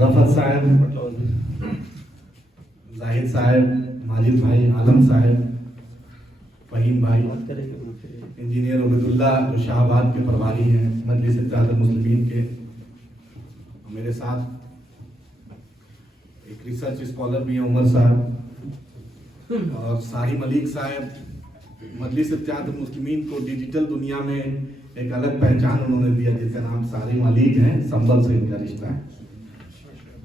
रफत साहब, जाहिद साहब, माजिद भाई, आलम साहब, फहीम भाई, इंजीनियर उबैदुल्ला जो शाहबाद के प्रभारी हैं, मजलिस इत्तेहाद मुस्लिमीन के, मेरे साथ एक रिसर्च स्कॉलर भी हैं उमर साहब, और साही मलिक साहब। मजलिस इत्तेहाद मुस्लिमीन को डिजिटल दुनिया में एक अलग पहचान उन्होंने दिया, जिसका नाम सारी मलिक हैं, संबल से इनका रिश्ता है।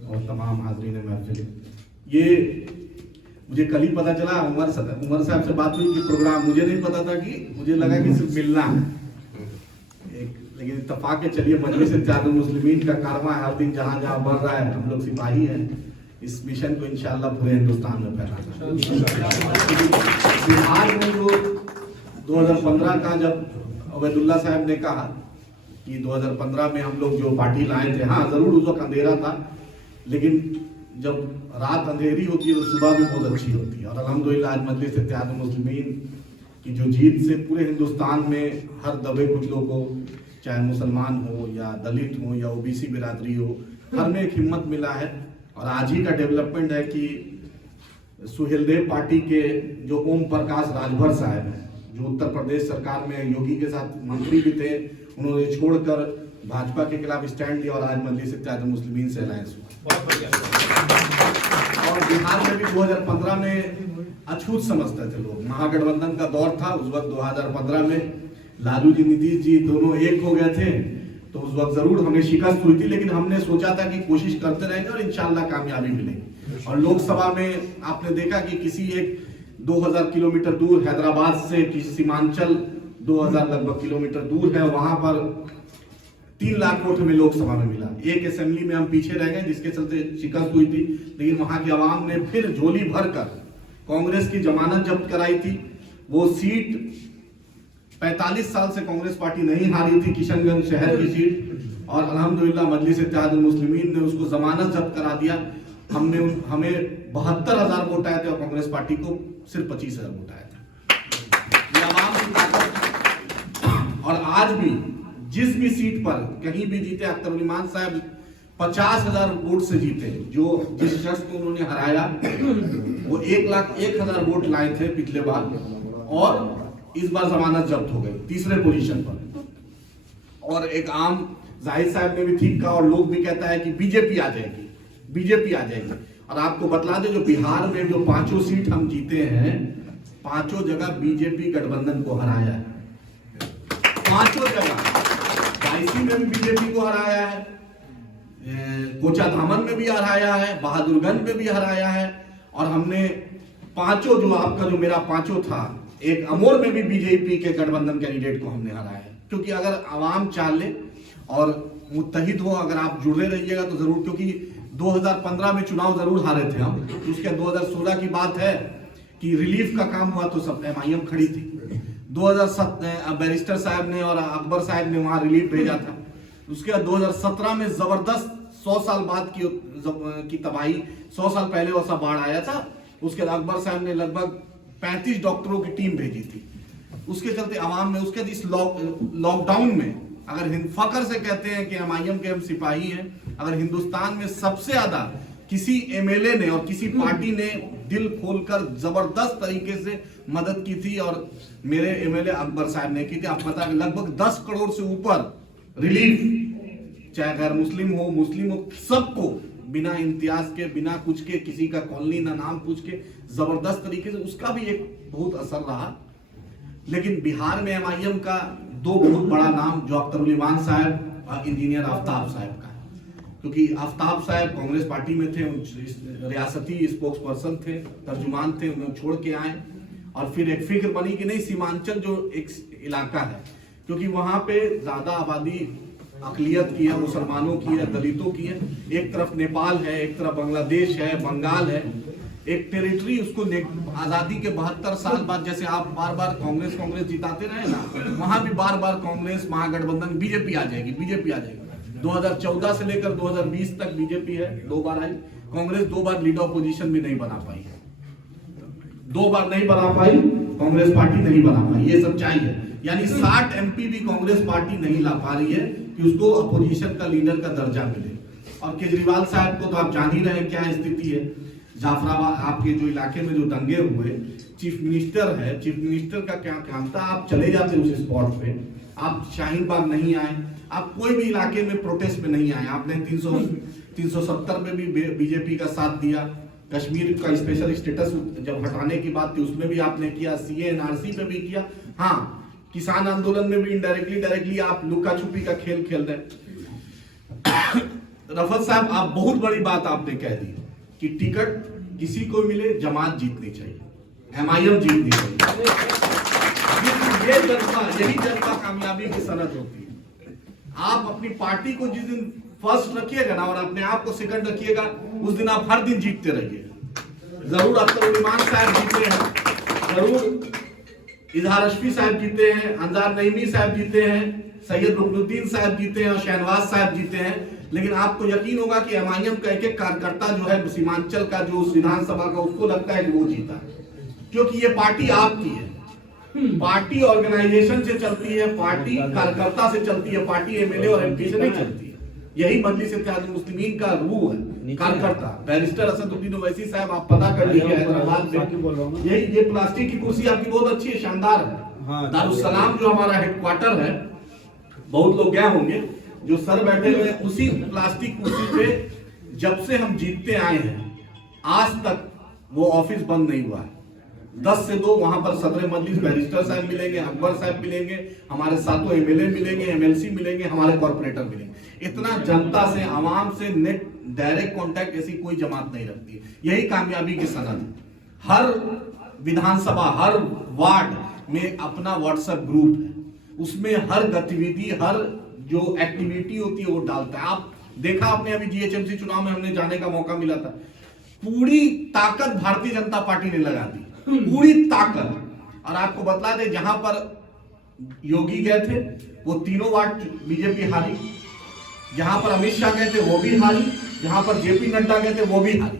और तमाम हाजरीन महफिल, ये मुझे कल ही पता चला, उमर साहब से बात हुई कि प्रोग्राम, मुझे नहीं पता था, कि मुझे लगा कि सिर्फ मिलना है लेकिन इत्तेफाक के चलिए मजलिस इत्तेहाद मुस्लिमीन का कारवां हर दिन जहाँ जहाँ बढ़ रहा है, हम लोग सिपाही हैं, इस मिशन को इंशाअल्लाह पूरे हिंदुस्तान में फैलाना। बिहार में जो 2015 का जब उबैदुल्ला साहब ने कहा कि 2015 में हम लोग जो पार्टी लाए थे, हाँ जरूर उस वक्त अंधेरा था, लेकिन जब रात अंधेरी होती है तो सुबह भी बहुत अच्छी होती है। और अल्हम्दुलिल्लाह आज मजलिस इत्तेहाद मुस्लिमीन की जो जीत से पूरे हिंदुस्तान में हर दबे कुचलों को, चाहे मुसलमान हो या दलित हो या ओबीसी बिरादरी हो, हर में एक हिम्मत मिला है। और आज ही का डेवलपमेंट है कि सुहेलदेव पार्टी के जो ओम प्रकाश राजभर साहब हैं, जो उत्तर प्रदेश सरकार में योगी के साथ मंत्री भी थे, उन्होंने छोड़कर भाजपा के खिलाफ स्टैंड लिया और आज मजलिस इत्तेहाद मुस्लिमीन से अलायंस हुआ। और बिहार में भी 2015 में अछूत समझते थे लोग, महागठबंधन का दौर था उस वक्त। 2015 में लालू जी, नीतीश जी दोनों एक हो गए थे, तो उस वक्त जरूर हमें शिकस्त हुई थी, लेकिन हमने सोचा था कि कोशिश करते रहेंगे और इंशाल्लाह कामयाबी मिलेगी। और लोकसभा में आपने देखा कि किसी एक 2000 किलोमीटर दूर हैदराबाद से, किसी सीमांचल 2000 लगभग किलोमीटर दूर है, वहां पर 3 लाख वोट हमें लोकसभा में मिला। एक असेंबली में हम पीछे रह गए, जिसके चलते शिकस्त हुई थी, लेकिन वहां की आवाम ने फिर झोली भरकर कांग्रेस की जमानत जब्त कराई थी। वो सीट 45 साल से कांग्रेस पार्टी नहीं हारी थी, किशनगंज शहर की सीट, और अल्हम्दुलिल्लाह मजलिस इत्तेहाद मुस्लिमीन ने उसको जमानत जब्त करा दिया। हमें 72,000 वोट आए थे और कांग्रेस पार्टी को सिर्फ 25,000 वोट आए थे। ये आवाम की ताकत। और आज भी जिस भी सीट पर कहीं भी जीते, अख्तर ईमान साहब 50,000 वोट से जीते। जो जिस शख्स को उन्होंने हराया वो 1,01,000 वोट लाए थे पिछले बार, और इस बार जमानत जब्त हो गई, तीसरे पोजीशन पर। और एक आम जाहिद साहब ने भी ठीक कहा, और लोग भी कहता है कि बीजेपी आ जाएगी, बीजेपी आ जाएगी। और आपको बतला दे, जो बिहार में जो 5 सीट हम जीते हैं, 5 जगह बीजेपी गठबंधन को हराया है। 5 जगह, बाईसी में भी बीजेपी को हराया है, कोचा धामन में भी हराया है, बहादुरगंज में भी हराया है, और हमने 5 जो आपका जो मेरा 5 था, एक अमोर में भी बीजेपी के गठबंधन कैंडिडेट को हमने हराया है। क्योंकि अगर आवाम चाह ले और मुत्तहिद हो, अगर आप जुड़े रहिएगा तो जरूर, क्योंकि 2015 में चुनाव जरूर हारे थे हम, उसके 2016 की बात है कि रिलीफ का काम हुआ तो सब MIM खड़ी थी। 2007 बैरिस्टर साहब ने और अकबर साहब ने वहां रिलीफ भेजा था। उसके बाद 2017 में जबरदस्त 100 साल बाद की तबाही, 100 साल पहले वैसा बाढ़ आया था। उसके बाद अकबर साहब ने लगभग 35 डॉक्टरों की टीम भेजी थी। उसके चलते आवाम में, उसके इस लॉकडाउन में, अगर फकर से कहते हैं कि MIM के हम सिपाही हैं, अगर हिंदुस्तान में सबसे ज्यादा किसी MLA ने और किसी पार्टी ने दिल खोलकर जबरदस्त तरीके से मदद की थी, और मेरे MLA अकबर साहब ने की थी। आप पता है लगभग 10 करोड़ से ऊपर रिलीफ, चाहे गैर मुस्लिम हो मुस्लिम हो, सबको बिना इम्तियाज के, बिना कुछ के, किसी का कॉलोनी ना नाम पूछ के, जबरदस्त तरीके से, उसका भी एक बहुत असर रहा। लेकिन बिहार में MIM का 2 बहुत बड़ा नाम, जो अख्तर ईमान साहब और इंजीनियर आफ्ताब साहब का, क्योंकि आफ्ताब साहब कांग्रेस पार्टी में थे, रियासती स्पोक्स पर्सन थे, तर्जुमान थे, उन्हें छोड़ के आए। और फिर एक फिक्र बनी कि नहीं, सीमांचल जो एक इलाका है, क्योंकि वहां पे ज्यादा आबादी अकलियत की है, मुसलमानों की है, दलितों की है। एक तरफ नेपाल है, एक तरफ बांग्लादेश है, बंगाल है, एक टेरिटरी उसको आजादी के 72 साल बाद, जैसे आप बार बार कांग्रेस जिताते रहे ना, वहां भी बार बार कांग्रेस महागठबंधन बीजेपी आ जाएगी, बीजेपी आ जाएगी। 2014 से लेकर 2020 तक बीजेपी है, 2 बार आई। कांग्रेस 2 बार लीडर ऑपोजिशन भी नहीं बना पाई है, 2 बार नहीं बना पाई, कांग्रेस पार्टी नहीं बना पाई, ये सच्चाई है। यानी 60 MP भी कांग्रेस पार्टी नहीं ला पा रही है कि उसको अपोजिशन का लीडर का दर्जा मिले। और केजरीवाल साहब को तो आप जान ही रहे हैं क्या स्थिति है। जाफराबाद आपके जो इलाके में जो दंगे हुए, चीफ मिनिस्टर है, चीफ मिनिस्टर का क्या काम था, आप चले जाते उस स्पॉट पे, आप शाहीन बाग नहीं आए, आप कोई भी इलाके में प्रोटेस्ट में नहीं आए। आपने 370 में भी बीजेपी का साथ दिया, कश्मीर का स्पेशल स्टेटस जब हटाने की बात थी उसमें भी आपने किया, सीए एनआरसी पे भी किया। हाँ, किसान आंदोलन में भी इनडायरेक्टली डायरेक्टली आप लुका छुपी का खेल खेल रहे हैं। रफत साहब, आप बहुत बड़ी बात आपने कह दी कि टिकट किसी को मिले, जमात जीतनी चाहिए, एमआईएम जीतनी चाहिए। यही जनता कामयाबी की सनद होती है। आप अपनी पार्टी को जिस दिन फर्स्ट रखिएगा ना और अपने आप को सेकंड रखिएगा, उस दिन आप हर दिन जीतते रहिएगा। जरूर अख्तर इमान साहब जीते हैं, जरूर इजहार अशफी साहब जीते हैं, अंजार नईमी साहब जीते हैं, सैयद रुकनुद्दीन साहब जीते हैं और शहनवाज साहब जीते हैं, लेकिन आपको यकीन होगा कि एमआईएम का एक कार्यकर्ता जो है सीमांचल का, जो उस विधानसभा का, उसको लगता है कि वो जीता है, क्योंकि ये पार्टी आपकी है। पार्टी ऑर्गेनाइजेशन से चलती है, पार्टी कार्यकर्ता से चलती है, पार्टी एमएलए और एमपी से नहीं चलती है। यही मजलिस इत्तेहादुल मुस्लिमीन का रूह है, कार्यकर्ता। बैरिस्टर असदुद्दीन ओवैसी साहब, आप पता कर लीजिए हैदराबाद में, ये प्लास्टिक की कुर्सी आपकी बहुत अच्छी है, शानदार है। दारुस्सलाम जो हमारा हेडक्वार्टर है, बहुत लोग गए होंगे, जो सर बैठे हुए उसी प्लास्टिक कुर्सी पे जब से हम जीतते आए हैं आज तक वो ऑफिस बंद नहीं हुआ है। 10 से 2 वहां पर सदर मजलिस बैरिस्टर साहब मिलेंगे, अकबर साहब मिलेंगे, हमारे साथों एमएलए मिलेंगे, एमएलसी मिलेंगे, हमारे कॉर्पोरेटर मिलेंगे। इतना जनता से, आवाम से नेट डायरेक्ट कांटेक्ट ऐसी कोई जमात नहीं रखती। यही कामयाबी की सनद है। हर विधानसभा, हर वार्ड में अपना व्हाट्सएप ग्रुप है, उसमें हर गतिविधि, हर जो एक्टिविटी होती है वो डालता है। आप देखा आपने, अभी जीएचएमसी चुनाव में हमने जाने का मौका मिला था, पूरी ताकत भारतीय जनता पार्टी ने लगा दी, पूरी ताकत। और आपको बतला दे, जहां पर योगी गए थे वो तीनों वार्ड बीजेपी हारी, जहां पर अमित शाह गए थे वो भी हारी, जहां पर जेपी नड्डा गए थे वो भी हारी।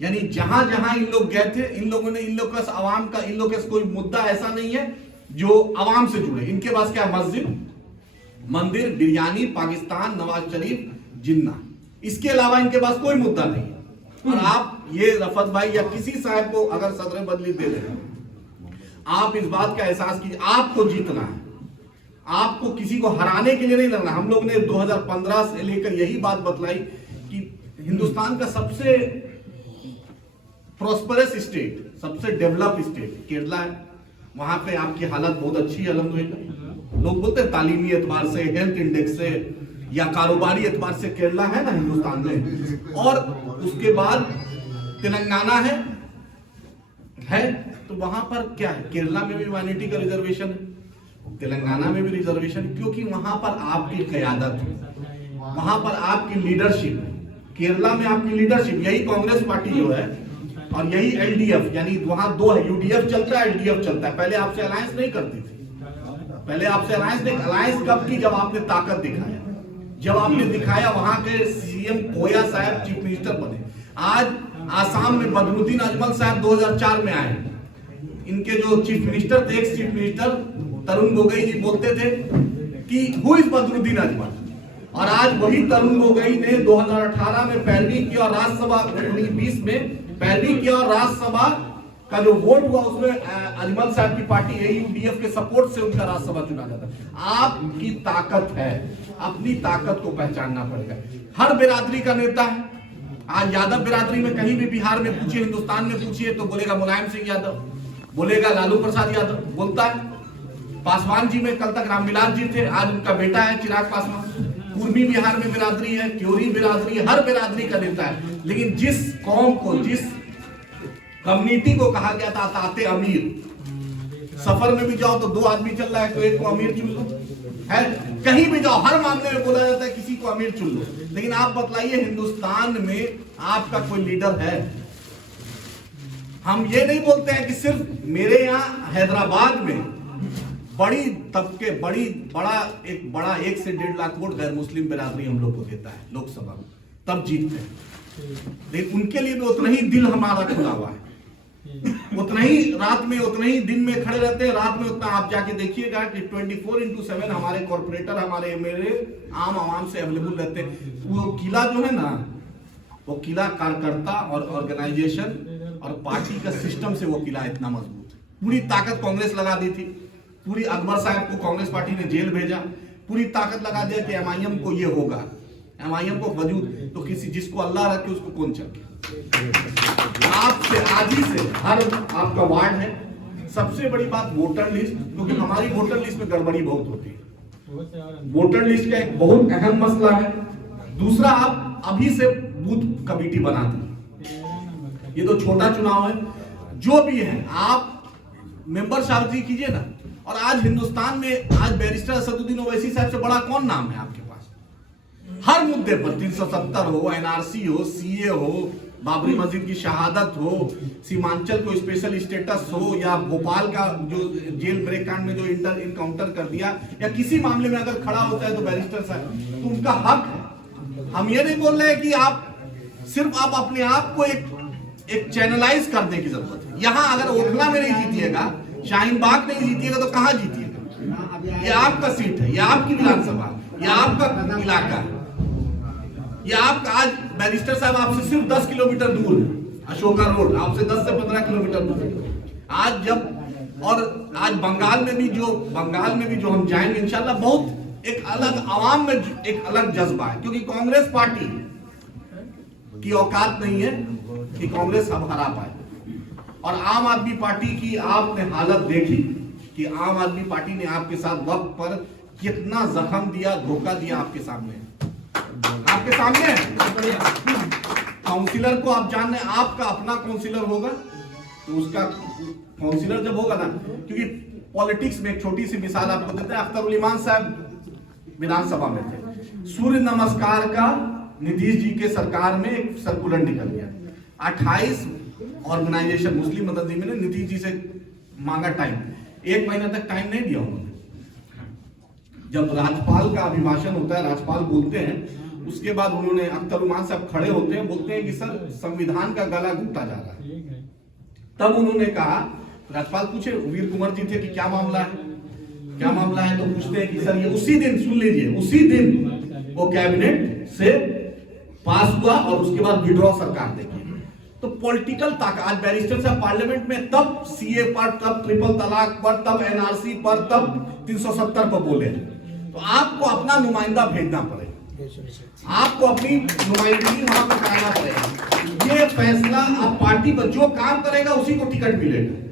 यानी जहां जहां इन लोग गए थे, इन लोगों ने, इन लोग का आवाम का, इन लोग का कोई मुद्दा ऐसा नहीं है जो आवाम से जुड़े। इनके पास क्या, मस्जिद, मंदिर, बिरयानी, पाकिस्तान, नवाज शरीफ, जिन्ना, इसके अलावा इनके पास कोई मुद्दा नहीं है। और आप ये रफत भाई या किसी साहब को अगर सदर बदली दे दें, आप इस बात का एहसास कीजिए, आपको जीतना है, आपको किसी को हराने के लिए नहीं लड़ना। हम लोग ने 2015 से लेकर यही बात बतलाई कि हिंदुस्तान का सबसे प्रोस्परस स्टेट, सबसे डेवलप स्टेट केरला है। वहां पे आपकी हालत बहुत अच्छी है अल्हम्दुलिल्लाह। लोग बोलते हैं तालीमी एतबार से, हेल्थ इंडेक्स से या कारोबारी एतबार से केरला है ना हिंदुस्तान में। और उसके बाद तेलंगाना है तो वहां पर क्या है, केरला में भी माइनॉरिटी का रिजर्वेशन है, तेलंगाना में भी रिजर्वेशन, क्योंकि वहां पर आपकी क़यादत है, वहां पर आपकी लीडरशिप है। केरला में आपकी लीडरशिप, यही कांग्रेस पार्टी जो है और यही एलडीएफ, यानी वहां दो है, यूडीएफ चलता है, एलडीएफ चलता है। पहले आपसे अलायंस नहीं करती थी, पहले आपसे अलायंस कब की, जब आपने ताकत दिखाया, जब आपने दिखाया। वहां के सीएम कोया साहब चीफ मिनिस्टर बने। आज आसाम में बदरुद्दीन अजमल साहब 2004 में आए। इनके जो चीफ मिनिस्टर थे, ex chief minister Tarun Gogoi जी बोलते थे कि हु इज बदरुद्दीन अजमल, और आज वही तरुण गोगोई ने 2018 में पैरवी की और राज्यसभा 2020 में पैरवी किया और राज्यसभा का जो वोट हुआ उसमें अजमल साहब की पार्टी एयूडीएफ के सपोर्ट से उनका राज्यसभा चुना जाता। आपकी ताकत है, अपनी ताकत को पहचानना पड़ेगा। हर बिरादरी का नेता है। आज यादव बिरादरी में कहीं भी बिहार में पूछिए, हिंदुस्तान में पूछिए तो बोलेगा मुलायम सिंह यादव, बोलेगा लालू प्रसाद यादव, बोलता है। पासवान जी में कल तक रामविलास जी थे, आज उनका बेटा है चिराग पासवान। पूर्वी बिहार में बिरादरी है, क्योरी बिरादरी, हर बिरादरी का नेता है। लेकिन जिस कौम को, जिस कम्युनिटी को कहा गया था ताते अमीर, सफर में भी जाओ तो 2 आदमी चल रहा है तो एक को अमीर चुन लो, है कहीं भी जाओ हर मामले में बोला जाता है किसी को अमीर चुन लो। लेकिन आप बतलाइए हिंदुस्तान में आपका कोई लीडर है? हम ये नहीं बोलते हैं कि सिर्फ मेरे यहाँ हैदराबाद में बड़ी तबके, बड़ा 1 से 1.5 लाख वोट गैर मुस्लिम बिरादरी हम लोग को देता है लोकसभा में, तब जीतते हैं। लेकिन उनके लिए भी उतना ही दिल हमारा खुला हुआ है। उतना ही रात में, उतना ही दिन में खड़े रहते हैं, रात में उतना। आप जाके देखिएगा कि 24/7 हमारे कॉर्पोरेटर, हमारे एमएलए आम आवाम से अवेलेबल रहते हैं। वो किला जो है ना, वो किला कार्यकर्ता और ऑर्गेनाइजेशन और पार्टी का सिस्टम से वो किला इतना मजबूत है। पूरी ताकत कांग्रेस लगा दी थी, पूरी अकबर साहब को कांग्रेस पार्टी ने जेल भेजा, पूरी ताकत लगा दिया कि एमआईएम को ये होगा, एमआईएम को वजूद। तो किसी जिसको अल्लाह रखे उसको कौन चखे। आपसे आज ही से हर आपका वार्ड है। सबसे बड़ी बात वोटर लिस्ट, क्योंकि हमारी वोटर लिस्ट में गड़बड़ी बहुत होती है। वोटर लिस्ट का एक बहुत अहम मसला है। दूसरा, आप अभी से बूथ कमेटी बना दें। ये तो छोटा चुनाव है, जो भी है आप मेंबर शादी कीजिए ना। और आज हिंदुस्तान में आज बैरिस्टर असदुद्दीन ओवैसी साहब से बड़ा कौन नाम है आपके पास? हर मुद्दे पर 370 हो, एनआरसी हो, सीए हो, बाबरी मस्जिद की शहादत हो, सीमांचल को स्पेशल स्टेटस हो, या भोपाल का जो जेल ब्रेक कांड में जो इनकाउंटर कर दिया, या किसी मामले में अगर खड़ा होता है तो बैरिस्टर साहब, तो उनका हक है। हम ये नहीं बोल रहे कि आप सिर्फ आप अपने आप को एक चैनलाइज करने की जरूरत है। यहां अगर ओखला में नहीं जीतिएगा, शाहीन बाग नहीं जीतिएगा, तो कहां जीतिएगा? ये आपका सीट है, ये आपकी विधानसभा, ये आपका इलाका है, ये आपका। आज बैरिस्टर साहब आपसे सिर्फ 10 किलोमीटर दूर है, अशोका रोड आपसे 10 से 15 किलोमीटर दूर है। आज जब, और आज बंगाल में भी जो हम जाएंगे इंशाल्लाह, बहुत एक अलग आवाम में एक अलग जज्बा है, क्योंकि कांग्रेस पार्टी की औकात नहीं है कि कांग्रेस अब हरा पाए। और आम आदमी पार्टी की आपने हालत देखी कि आम आदमी पार्टी ने आपके साथ वक्त पर कितना जख्म दिया, धोखा दिया। आपके सामने काउंसिलर को आप जान रहे हैं, आपका अपना काउंसिलर होगा तो उसका काउंसिलर जब होगा ना, क्योंकि पॉलिटिक्स में एक छोटी सी मिसाल आपको देते हैं। अख्तर इमान साहब विधानसभा में थे, सूर्य नमस्कार का नीतीश जी के सरकार में एक सर्कुलर निकल गया। 28 ऑर्गेनाइजेशन मुस्लिम तंजीम ने नीतीश जी से मांगा टाइम, 1 महीना तक टाइम नहीं दिया उन्होंने। जब राज्यपाल का अभिभाषण होता है, राज्यपाल बोलते हैं, उसके बाद उन्होंने, अख्तर उमान साहब खड़े होते हैं, बोलते हैं कि सर संविधान का गला घुटा जा रहा है। तब उन्होंने कहा, राज्यपाल पूछे, वीर कुंवर जी थे कि क्या मामला है, तो पूछते हैं कि सर ये उसी दिन, सुन लीजिए, उसी दिन वो कैबिनेट से पास हुआ और उसके बाद विड्रॉ सरकार देगी। तो पॉलिटिकल ताकत आज बैरिस्टर साहब पार्लियामेंट में तब सीए पर, तब ट्रिपल तलाक पर, तब एनआरसी पर, तब 370 पर बोले। तो आपको अपना नुमाइंदा भेजना पड़ेगा, आपको अपनी नुमाइंदगी वहां पर कराना पड़ेगा। ये फैसला आप पार्टी पर जो काम करेगा उसी को टिकट मिलेगा।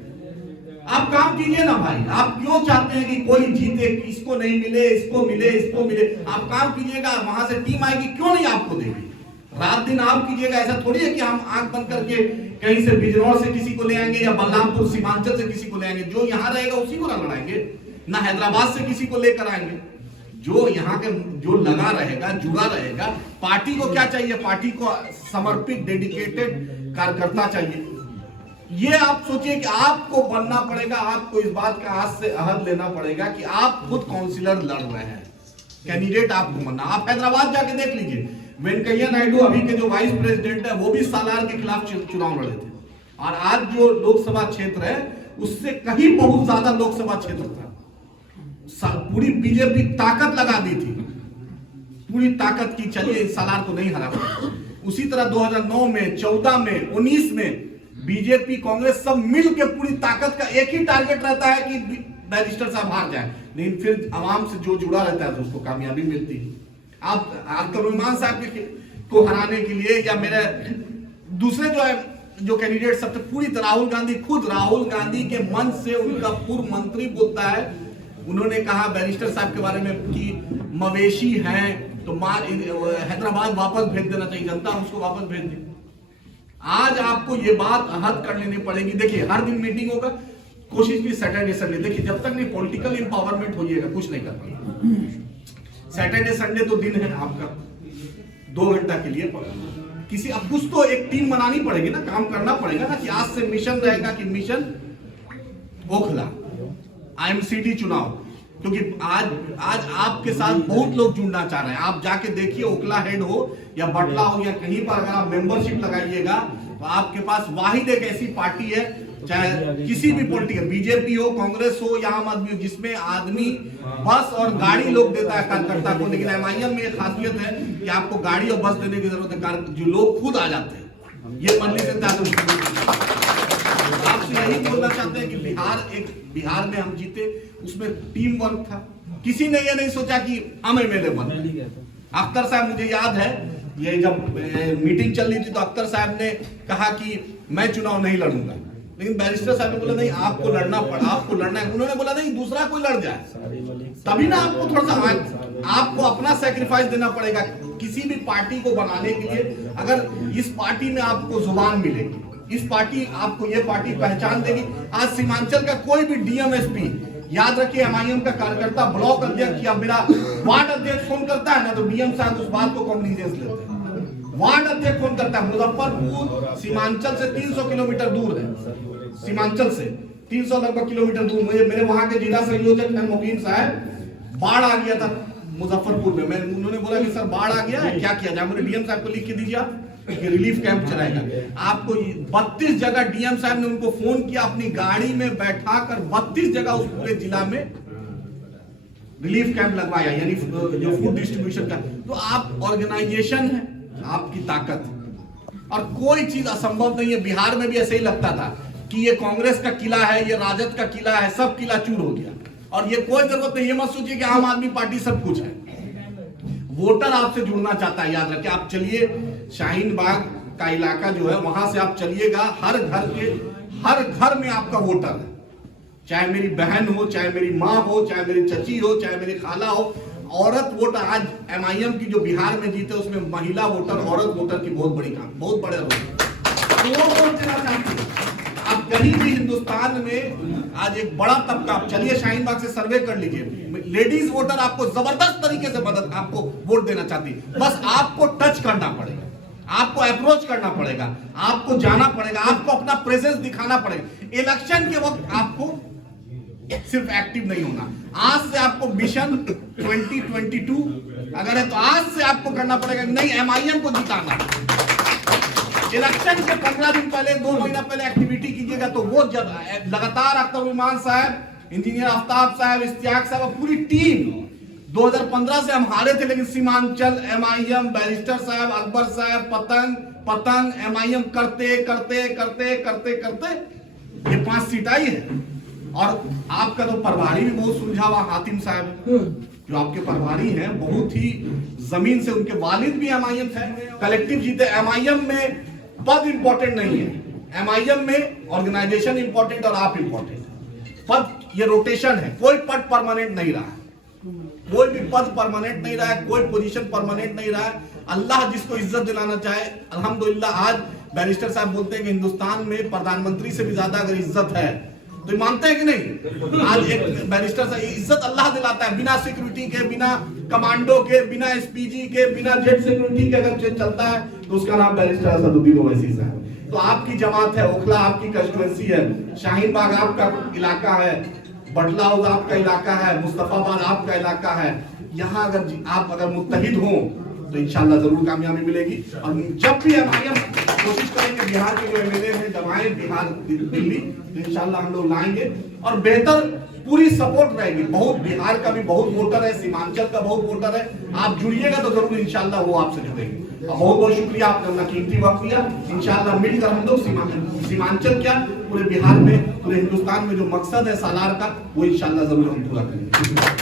आप काम कीजिए ना भाई, आप क्यों चाहते हैं कि कोई जीते, इसको नहीं मिले, इसको मिले, इसको मिले? आप काम कीजिएगा, वहां से टीम आएगी, क्यों नहीं आपको देगी? रात दिन आप कीजिएगा। ऐसा थोड़ी है कि हम आंख बंद करके कहीं से बिजनौर से किसी को ले आएंगे या बलरामपुर सीमांचल से किसी को ले आएंगे। जो यहाँ रहेगा उसी को ना लड़ाएंगे, ना हैदराबाद से किसी को लेकर आएंगे। जो यहाँ के जो लगा रहेगा, जुड़ा रहेगा। पार्टी को क्या चाहिए? पार्टी को समर्पित, डेडिकेटेड कार्यकर्ता चाहिए। ये आप सोचिए कि आपको बनना पड़ेगा, आपको इस बात का आज से अहद लेना पड़ेगा कि आप खुद काउंसिलर लड़ रहे हैं, कैंडिडेट आपको बनना। आप हैदराबाद जाके देख लीजिए, वेंकैया नायडू अभी के जो वाइस प्रेसिडेंट है, वो भी सालार के खिलाफ चुनाव लड़े थे। और आज जो लोकसभा क्षेत्र है उससे कहीं बहुत ज्यादा लोकसभा क्षेत्र था। पूरी बीजेपी ताकत लगा दी थी, पूरी ताकत की, चलिए सालार को नहीं हरा पाया। उसी तरह 2009 में, 14 में, 19 में बीजेपी कांग्रेस सब मिल के पूरी ताकत का एक ही टारगेट रहता है कि बैरिस्टर साहब हार जाए, लेकिन फिर आवाम से जो जुड़ा रहता है तो उसको कामयाबी मिलती है। आप अख्तर उमान साहब को हराने के लिए या मेरे दूसरे जो कैंडिडेट सब, पूरी तरह राहुल गांधी, खुद राहुल गांधी के मन से उनका पूर्व मंत्री बोलता है, उन्होंने कहा बैरिस्टर साहब के बारे में कि मवेशी हैं तो हैदराबाद वापस भेज देना चाहिए, जनता उसको वापस भेज दे। आज आपको ये बात अहद कर लेनी पड़ेगी। देखिए हर दिन मीटिंग होगा, कोशिश की सैटरडे संडे, देखिए जब तक नहीं पॉलिटिकल इंपावरमेंट होइएगा कुछ नहीं कर पाएंगे। सैटरडे संडे तो दिन है आपका 2 घंटा के लिए, किसी अब कुछ तो एक टीम बनानी पड़ेगी ना, काम करना पड़ेगा ना कि आज से मिशन रहेगा कि मिशन ओखला आईएमसीडी चुनाव, क्योंकि आज आपके साथ बहुत लोग जुड़ना चाह रहे हैं। आप जाके देखिए, ओखला हेड हो या बटला हो या कहीं पर, अगर आप मेंबरशिप लगाइएगा तो आपके पास वाहिद एक ऐसी पार्टी है चाहे किसी भी पॉलिटिकल, बीजेपी हो, कांग्रेस हो या आम आदमी हो, जिसमें आदमी बस और गाड़ी लोग देता है कार्यकर्ता को, लेकिन एमआईएम में एक खासियत है कि आपको गाड़ी और बस देने की जरूरत है, जो लोग खुद आ जाते हैं। ये मनली से आपसे यही बोलना चाहते हैं कि बिहार में हम जीते, उसमें टीम वर्क था, किसी ने ये नहीं सोचा कि हम एमएलए बने। अख्तर साहब, मुझे याद है ये जब मीटिंग चल रही थी तो अख्तर साहब ने कहा कि मैं चुनाव नहीं लड़ूंगा, लेकिन बैरिस्टर साहब ने बोला नहीं आपको लड़ना पड़ा, आपको लड़ना है। उन्होंने बोला नहीं दूसरा कोई लड़ जाए, तभी ना आपको थोड़ा सा आपको अपना सैक्रिफाइस देना पड़ेगा किसी भी पार्टी को बनाने के लिए। अगर इस पार्टी में आपको जुबान मिलेगी, इस पार्टी आपको ये पार्टी पहचान देगी। आज सीमांचल का कोई भी डीएम एसपी, याद रखिए एमआईएम का कार्यकर्ता ब्लॉक अध्यक्ष या मेरा वार्ड अध्यक्ष फोन करता है ना तो डीएम साहब उस बात को कॉग्निजेंस लेते हैं। वार्ड अध्यक्ष फोन करता है। मुजफ्फरपुर सीमांचल से 300 किलोमीटर दूर है, सीमांचल से 300 लगभग किलोमीटर दूर। मेरे वहां के जिला संयोजक हैं मुबीन साहब, बाढ़ आ गया था मुजफ्फरपुर में। उन्होंने बोला कि सर बाढ़ आ गया है, क्या किया जाए? मुझे डीएम साहब को लिख के दीजिए कि रिलीफ कैंप चलाएगा आपको। 32 जगह डीएम साहब ने उनको फोन किया, अपनी गाड़ी में बैठा कर 32 जगह उस पूरे जिला में रिलीफ कैंप लगवाया, यानी जो फूड डिस्ट्रीब्यूशन का। तो आप ऑर्गेनाइजेशन है, आपकी ताकत, और कोई चीज असंभव नहीं है। बिहार में भी ऐसे ही लगता था कि ये कांग्रेस का किला है, ये राजद का किला है, सब किला चूर हो गया। और ये कोई जरूरत नहीं, ये मत सोचिए कि आम आदमी पार्टी सब कुछ है। वोटर आपसे जुड़ना चाहता है, याद रखिए। आप चलिए शाहीन बाग का इलाका जो है वहां से आप चलिएगा, हर घर में आपका वोटर है, चाहे मेरी बहन हो, चाहे मेरी माँ हो, चाहे मेरी चची हो, चाहे मेरी खाला हो। औरत वोटर आज एमआईएम की जो बिहार में जीते उसमें महिला वोटर, औरत वोटर की बहुत बड़ी काम, बहुत बड़े आप कहीं भी हिंदुस्तान में आज एक बड़ा तबका, आप चलिए शाहीन बाग से सर्वे कर लीजिए, लेडीज वोटर आपको जबरदस्त तरीके से मदद, आपको वोट देना चाहती है। बस आपको टच करना पड़ेगा, आपको अप्रोच करना पड़ेगा, आपको जाना पड़ेगा, आपको अपना प्रेजेंस दिखाना पड़ेगा। इलेक्शन के वक्त आपको सिर्फ एक्टिव नहीं होना, आज से आपको मिशन 2022 अगर है तो आज से आपको करना पड़ेगा, नहीं एमआईएम को जिताना। इलेक्शन के 15 दिन पहले, 2 महीना पहले एक्टिविटी कीजिएगा तो वो जब लगातार अख्तर उस्मान साहब, इंजीनियर आफ्ताब साहब, इश्तियाक साहब, पूरी टीम 2015 से हम हारे थे, लेकिन सीमांचल एमआईएम, बैरिस्टर साहब, अकबर साहब, पतंग एमआईएम करते करते करते करते करते ये 5 सीट आई है। और आपका तो प्रभारी भी बहुत सुलझा हुआ हातिम साहब, जो आपके प्रभारी हैं, बहुत ही जमीन से, उनके वालिद भी एमआईएम थे, कलेक्टिव जीते। एमआईएम में पद इंपॉर्टेंट नहीं है, एमआईएम में ऑर्गेनाइजेशन इंपॉर्टेंट और आप इंपॉर्टेंट। पद ये रोटेशन है, कोई पद परमानेंट नहीं रहा, कोई भी पद परमानेंट नहीं रहा है, कोई पोजीशन परमानेंट नहीं रहा है। अल्लाह जिसको इज्जत दिलाना चाहे, अल्हम्दुलिल्लाह। आज बैरिस्टर साहब बोलते हैं कि हिंदुस्तान में प्रधानमंत्री से भी ज्यादा अगर इज्जत है तो मानते हैं कि नहीं? आज एक बैरिस्टर साहब इज्जत अल्लाह दिलाता है, बिना सिक्योरिटी के, बिना कमांडो के, बिना एसपीजी के, बिना जेट सिक्योरिटी के अगर चलता है तो उसका नाम बैरिस्टर असदुद्दीन ओवैसी साहब। तो आपकी जमात है, ओखला आपकी कंस्टिट्यूएंसी है, शाहीन बाग आपका इलाका है, बटला हाउस आपका इलाका है, मुस्तफाबाद आपका इलाका है। यहाँ अगर मुत्तहिद हो तो इंशाल्लाह जरूर कामयाबी मिलेगी। और जब भी हम कोशिश करेंगे बिहार के जो एमएलए हैं जब आए बिहार दिल्ली तो इंशाल्लाह हम लोग लाएंगे और बेहतर पूरी सपोर्ट रहेगी। बहुत बिहार का भी बहुत वोटर है, सीमांचल का बहुत वोटर है, आप जुड़िएगा तो जरूर इंशाल्लाह वो आपसे जुड़ेंगे। बहुत बहुत शुक्रिया, आपने अपना कीमती वक्त दिया। इंशाल्लाह मिलकर हम लोग सीमांचल क्या पूरे बिहार में, पूरे हिंदुस्तान में जो मकसद है सालार का, वो इंशाल्लाह जरूर हम पूरा करेंगे।